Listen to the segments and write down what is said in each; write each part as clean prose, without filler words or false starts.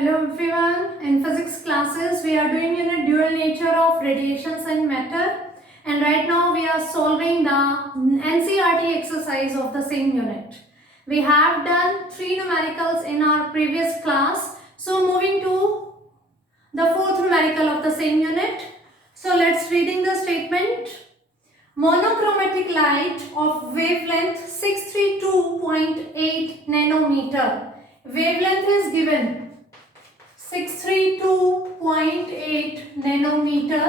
Hello everyone, in physics classes we are doing unit dual nature of radiations and matter, and right now we are solving the NCERT exercise of the same unit. We have done 3 numericals in our previous class, so moving to the fourth numerical of the same unit. So let's reading the statement. Monochromatic light of wavelength 632.8 nanometer. Wavelength is given 632.8 nanometer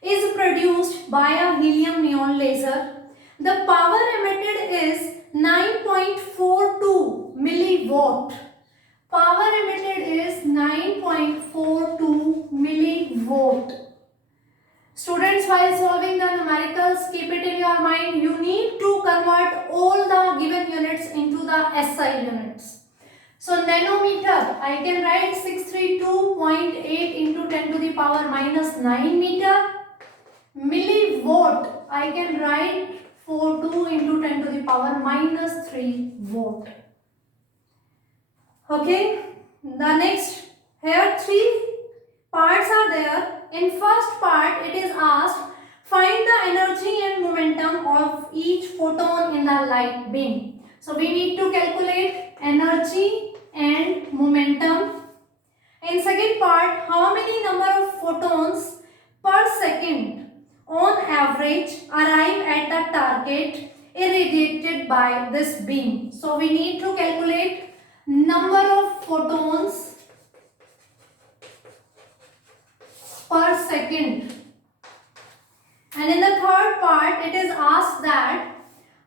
is produced by a helium neon laser. The power emitted is 9.42 milliwatt. Power emitted is 9.42 milliwatt. Students, while solving the numericals, keep it in your mind, you need to convert all the given units into the SI units. So nanometer, I can write 632.8 into 10 to the power minus 9 meter. Milliwatt, I can write 42 into 10 to the power minus 3 watt. Okay, the next, here 3 parts are there. In first part, it is asked, find the energy and momentum of each photon in the light beam. So we need to calculate energy and momentum. In second part, how many number of photons per second on average arrive at the target irradiated by this beam. So we need to calculate number of photons per second. And in the third part, it is asked that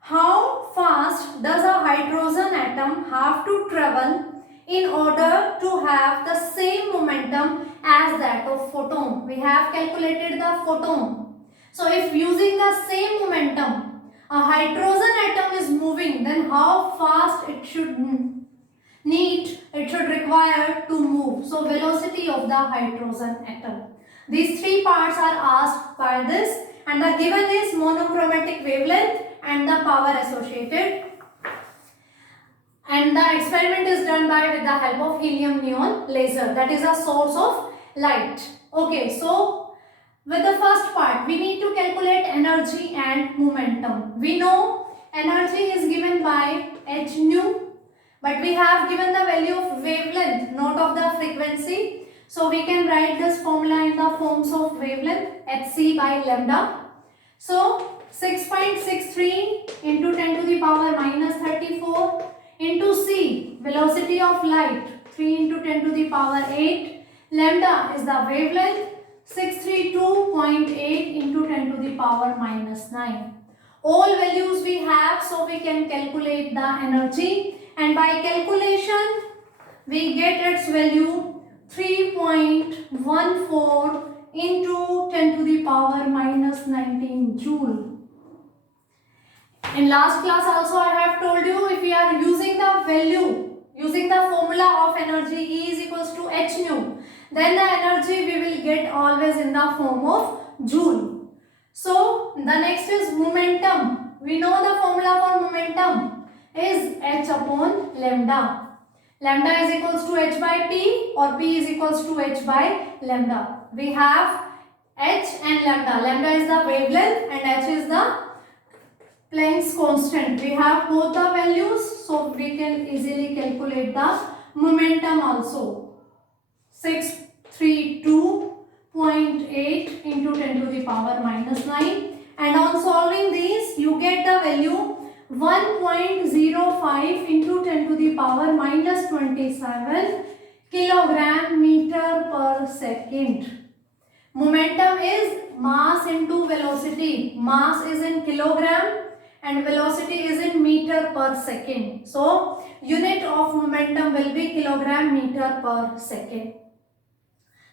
how fast does a hydrogen atom have to travel in order to have the same momentum as that of photon. We have calculated the photon. So if using the same momentum, a hydrogen atom is moving, then how fast it should require to move. So velocity of the hydrogen atom. These 3 parts are asked by this, and the given is monochromatic wavelength and the power associated. And the experiment is done with the help of helium neon laser, that is a source of light. Okay, so with the first part, we need to calculate energy and momentum. We know energy is given by h nu, but we have given the value of wavelength, not of the frequency. So we can write this formula in the forms of wavelength, hc by lambda. So 6.63 into 10 to the power minus 34 into c, velocity of light, 3 into 10 to the power 8. Lambda is the wavelength, 632.8 into 10 to the power minus 9. All values we have, so we can calculate the energy, and by calculation we get its value 3.14 into 10 to the power minus 19 joule. In last class also I have told you, if we are using the value, using the formula of energy E is equals to h nu, then the energy we will get always in the form of joule. So the next is momentum. We know the formula for momentum is h upon lambda. Lambda is equals to h by p, or p is equals to h by lambda. We have h and lambda. Lambda is the wavelength and h is the Planck's constant. We have both the values, so we can easily calculate the momentum also. 632.8 into 10 to the power minus 9, and on solving these you get the value 1.05 into 10 to the power minus 27 kilogram meter per second. Momentum is mass into velocity. Mass is in kilogram and velocity is in meter per second. So unit of momentum will be kilogram meter per second.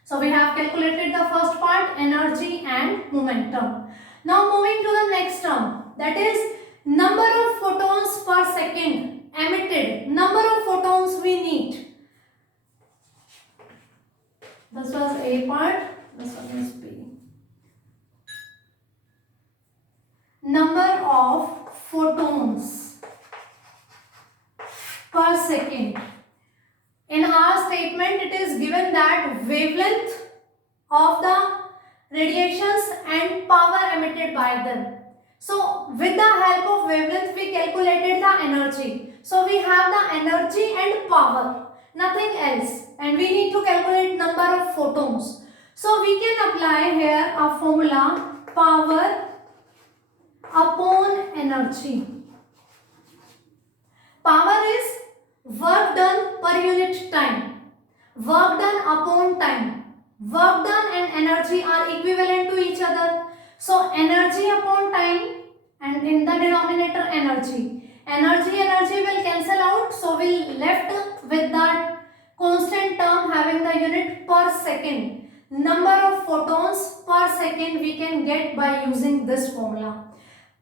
So we have calculated the first part, energy and momentum. Now moving to the next term, that is number of photons per second emitted. Number of photons we need. This was A part, this one is B. Number of photons per second. In our statement student, it is given that wavelength of the radiations and power emitted by them. So with the help of wavelength we calculated the energy. So we have the energy and power, nothing else, and we need to calculate number of photons. So we can apply here a formula, power upon energy. Power is work done per unit time, work done upon time. Work done and energy are equivalent to each other. So energy upon time, and in the denominator energy. Energy will cancel out. So we'll left with that constant term having the unit per second. Number of photons per second we can get by using this formula.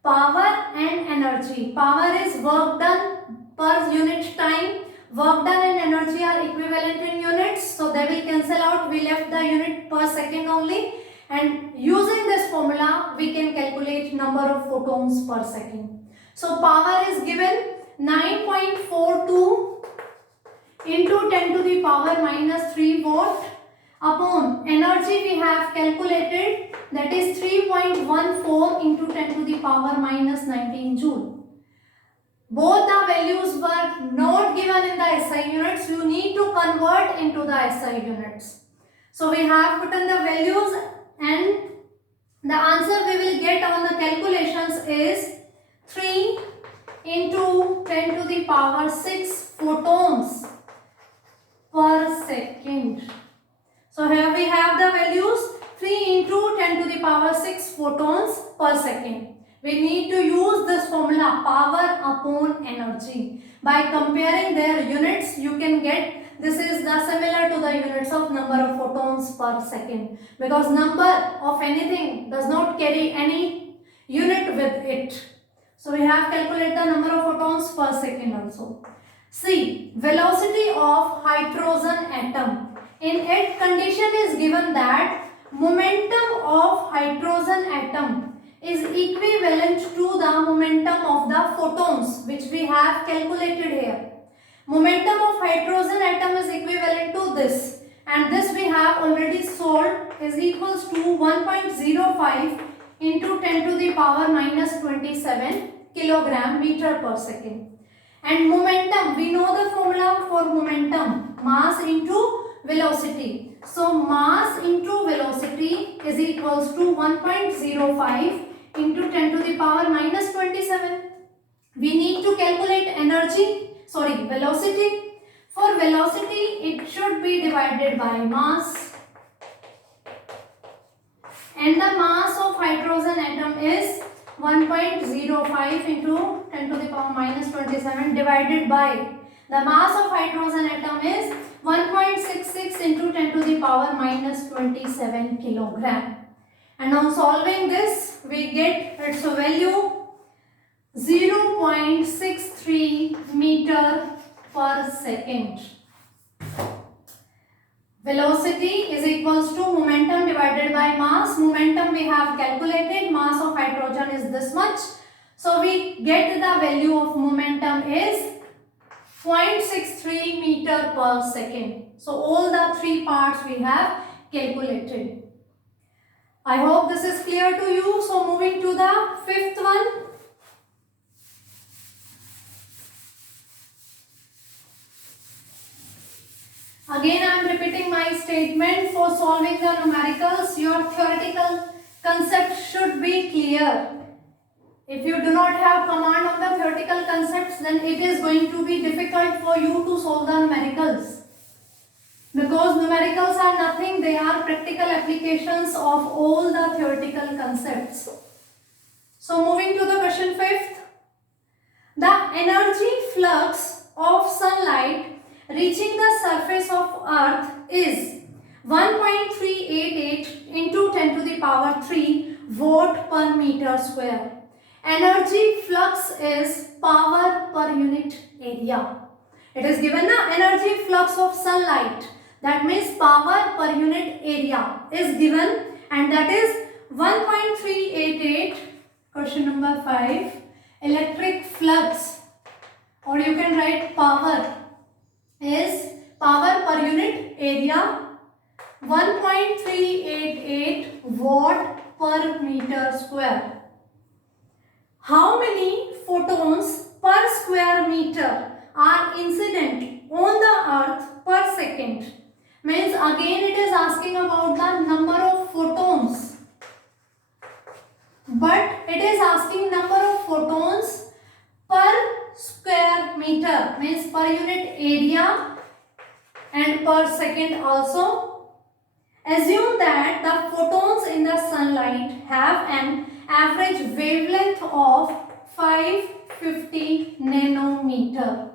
Power and energy. Power is work done per unit time. Work done and energy are equivalent in units, so they will cancel out. We left the unit per second only, and using this formula we can calculate number of photons per second. So power is given 9.42 into 10 to the power minus 3 volt upon energy we have calculated, that is 3.14 into 10 to the power minus 19 joule. Both the values were not given in the SI units. You need to convert into the SI units. So we have put in the values, and the answer we will get on the calculations is 3 into 10 to the power 6 photons per second. So here we have the values 3 into 10 to the power 6 photons per second. We need to use this formula, power upon energy. By comparing their units, you can get this is the similar to the units of number of photons per second, because number of anything does not carry any unit with it. So we have calculated the number of photons per second also. See, velocity of hydrogen atom. In its condition is given that momentum of hydrogen atom is equivalent to the momentum of the photons, which we have calculated here. Momentum of hydrogen atom is equivalent to this, and this we have already solved, is equals to 1.05 into 10 to the power minus 27 kilogram meter per second. And momentum, we know the formula for momentum, mass into velocity. So mass into velocity is equals to 1.05 into 10 to the power minus 27. We need to calculate velocity. For velocity, it should be divided by mass. And the mass of hydrogen atom is 1.05 into 10 to the power minus 27 divided by the mass of hydrogen atom is 1.66 into 10 to the power minus 27 kilogram. And on solving this, we get its value 0.63 meter per second. Velocity is equals to momentum divided by mass. Momentum we have calculated, mass of hydrogen is this much. So we get the value of momentum is 0.63 meter per second. So all the three parts we have calculated. I hope this is clear to you. So moving to the fifth one. Again I am repeating my statement. For solving the numericals, your theoretical concept should be clear. If you do not have command of the theoretical concepts, then it is going to be difficult for you to solve the numericals. Because numericals are nothing, they are practical applications of all the theoretical concepts. So moving to the question 5th. The energy flux of sunlight reaching the surface of earth is 1.388 into 10 to the power 3 volt per meter square. Energy flux is power per unit area. It is given the energy flux of sunlight, that means power per unit area is given, and that is 1.388. Question number 5. Electric flux, or you can write power, is power per unit area 1.388 watt per meter square. How many photons per square meter are incident on the earth per second? Means again it is asking about the number of photons, but it is asking number of photons per square meter, means per unit area and per second also. Assume that the photons in the sunlight have an average wavelength of 550 nanometer.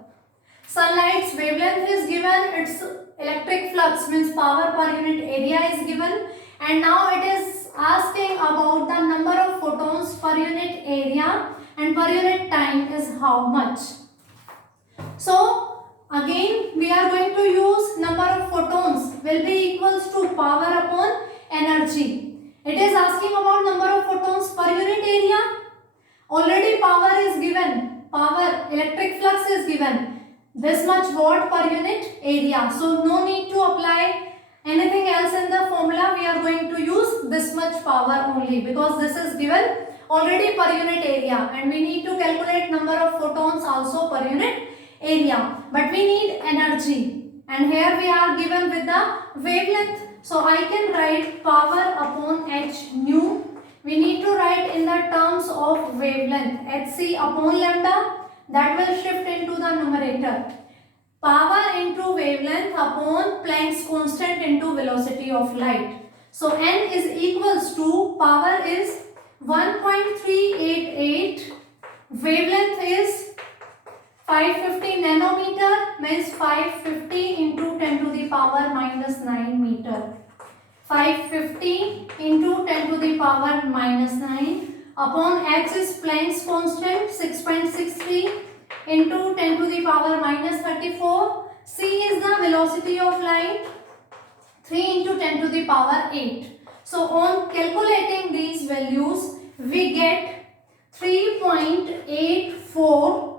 Sunlight's wavelength is given, its electric flux means power per unit area is given, and now it is asking about the number of photons per unit area and per unit time is how much. So again we are going to use number of photons will be equals to power upon energy. It is asking about number of photons per unit area. Already power is given, power electric flux is given, this much watt per unit area. So no need to apply anything else in the formula. We are going to use this much power only because this is given already per unit area, and we need to calculate number of photons also per unit area, but we need energy, and here we are given with the wavelength. So I can write power upon h nu. We need to write in the terms of wavelength, hc upon lambda, that will shift into the numerator. Power into wavelength upon Planck's constant into velocity of light. So n is equals to, power is 1.388, wavelength is 550 nanometer, means 550 into 10 to the power minus 9 meter. 550 into 10 to the power minus 9 upon h is Planck's constant 6.63 into 10 to the power minus 34. C is the velocity of light 3 into 10 to the power 8. So on calculating these values we get 3.84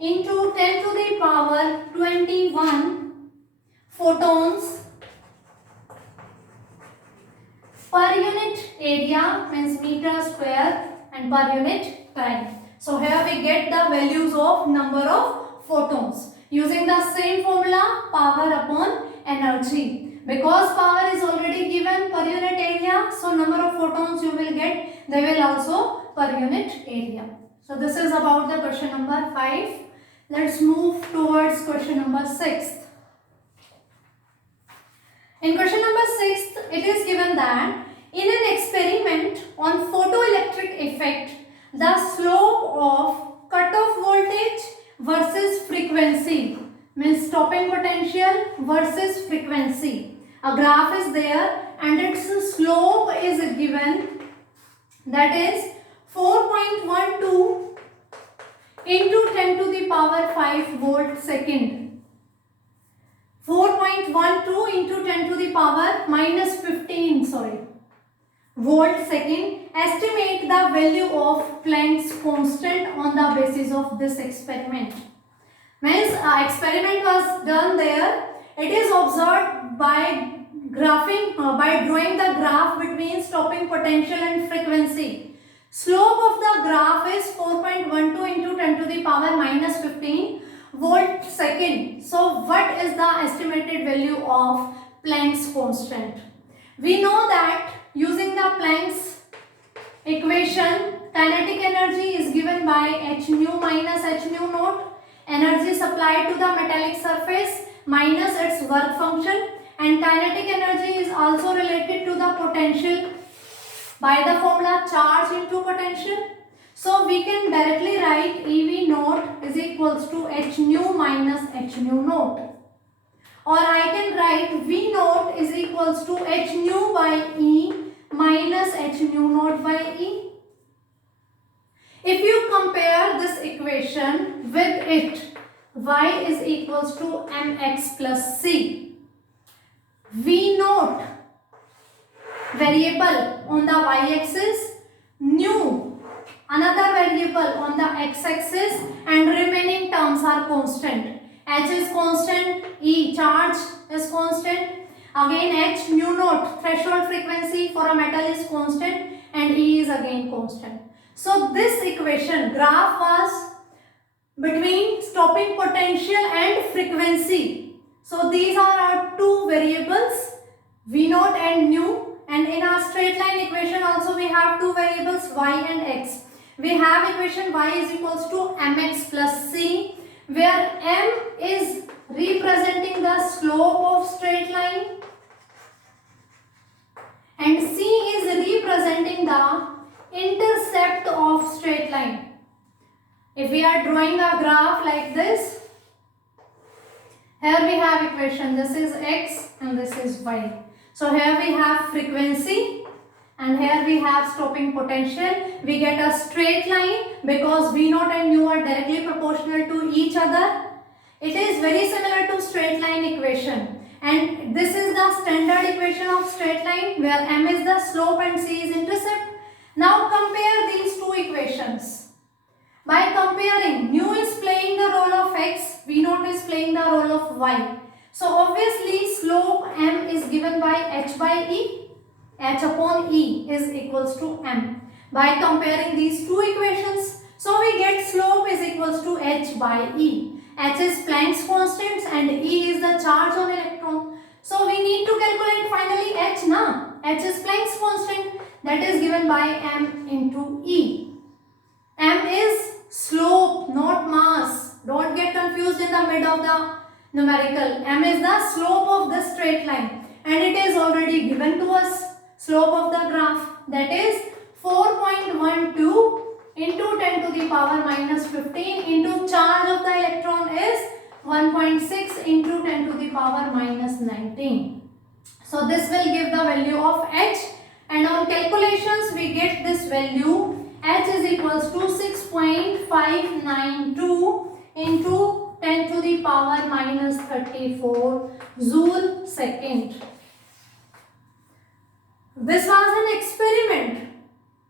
into 10 to the power 21 photons per unit area, means meter square, and per unit time. So here we get the values of number of photons using the same formula, power upon energy. Because power is already given per unit area, so number of photons you will get, they will also per unit area. So this is about the question number 5. Let's move towards question number 6. In question number 6, it is given that in an experiment on photoelectric effect, the slope of cutoff voltage versus frequency, means stopping potential versus frequency. A graph is there and its slope is given, that is 4.12 into 10 to the power 5 volt second. 4.12 into 10 to the power minus 15 volt second. Estimate the value of Planck's constant on the basis of this experiment. Means experiment was done there. It is observed by graphing, by drawing the graph between stopping potential and frequency. Slope of the graph is 4.12 into 10 to the power minus 15 volt second. So what is the estimated value of Planck's constant? We know that using the Planck's equation, kinetic energy is given by h nu minus h nu naught, energy supplied to the metallic surface minus its work function, and kinetic energy is also related to the potential by the formula charge into potential. So we can directly write EV naught is equals to h nu minus h nu naught, or I can write V naught is equals to h nu by E minus h nu naught by E. If you compare this equation with it, y is equals to mx plus c. V naught variable on the y-axis, nu another variable on the x-axis, and remaining terms are constant. H is constant, E charge is constant. Again H mu naught, threshold frequency for a metal is constant and E is again constant. So this equation graph was between stopping potential and frequency. So these are our two variables, V naught and nu, and in our straight line equation also we have two variables y and x. We have equation y is equals to mx plus c, where m is representing the slope of straight line and c is representing the intercept of straight line. If we are drawing a graph like this, here we have equation, this is x and this is y. So here we have frequency and here we have stopping potential. We get a straight line because V naught and nu are directly proportional to each other. It is very similar to straight line equation, and this is the standard equation of straight line where m is the slope and c is intercept. Now compare these two equations. By comparing, nu is playing the role of x, V naught is playing the role of y. So obviously slope m is given by h by e, h upon e is equals to m. By comparing these two equations, so we get slope is equals to h by e. H is Planck's constant and e is the charge on electron. So we need to calculate finally h na. H is Planck's constant, that is given by m into e. M is slope, not mass. Don't get confused in the mid of the numerical. M is the slope of the straight line and it is already given to us. Slope of the graph, that is 4.12 into 10 to the power minus 15 into charge of the electron is 1.6 into 10 to the power minus 19. So this will give the value of h, and on calculations we get this value. H is equals to 6.592 into 10 to the power minus 34 joule second. This was an experiment.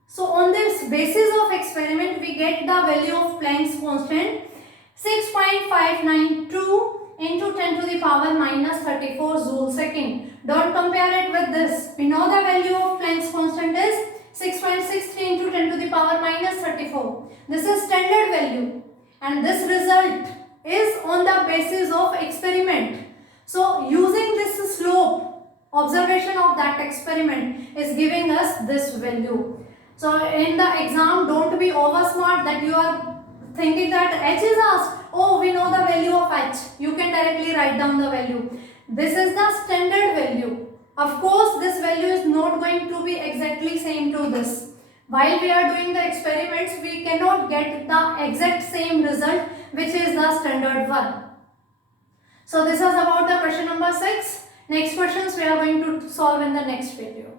So on this basis of experiment we get the value of Planck's constant 6.592 into 10 to the power minus 34 joule second. Don't compare it with this. We know the value of Planck's constant is 6.63 into 10 to the power minus 34. This is standard value and this result is on the basis of experiment. So using this slope, observation of that experiment is giving us this value. So in the exam, don't be over smart that you are thinking that h is asked. Oh, we know the value of h. You can directly write down the value. This is the standard value. Of course, this value is not going to be exactly same to this. While we are doing the experiments, we cannot get the exact same result, which is the standard one. So this is about the question number 6. Next questions we are going to solve in the next video.